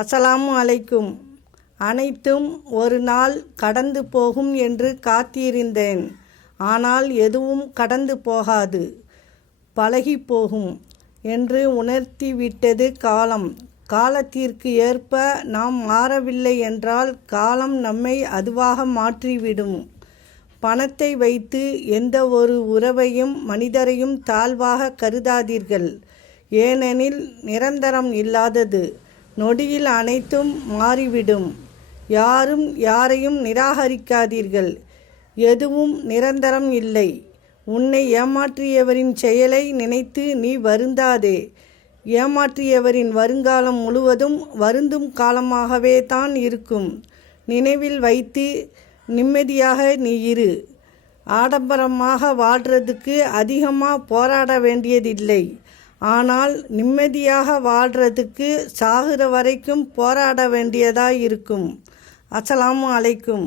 அஸ்ஸலாமு அலைக்கும். அனைத்தும் ஒரு நாள் கடந்து போகும் என்று காத்திருந்தேன். ஆனால் எதுவும் கடந்து போகாது, பழகி போகும் என்று உணர்த்திவிட்டது காலம். காலத்திற்கு ஏற்ப நாம் மாறவில்லை என்றால் காலம் நம்மை அதுவாக மாற்றிவிடும். பணத்தை வைத்து எந்த ஒரு உறவையும் மனிதரையும் தாழ்வாக கருதாதீர்கள். ஏனெனில் நிரந்தரம் இல்லாதது. நொடியில் அனைத்தும் மாறிவிடும். யாரும் யாரையும் நிராகரிக்காதீர்கள். எதுவும் நிரந்தரம் இல்லை. உன்னை ஏமாற்றியவரின் செயலை நினைத்து நீ வருந்தாதே. ஏமாற்றியவரின் வருங்காலம் முழுவதும் வருந்தும் காலமாகவே தான் இருக்கும். நினைவில் வைத்து நிம்மதியாக நீ இரு. ஆடம்பரமாக வாழ்கிறதுக்கு அதிகமாக போராட வேண்டியதில்லை. ஆனால் நிம்மதியாக வாழ்கிறதுக்கு சாகிற வரைக்கும் போராட வேண்டியதாக இருக்கும். அஸ்ஸலாமு அலைக்கும்.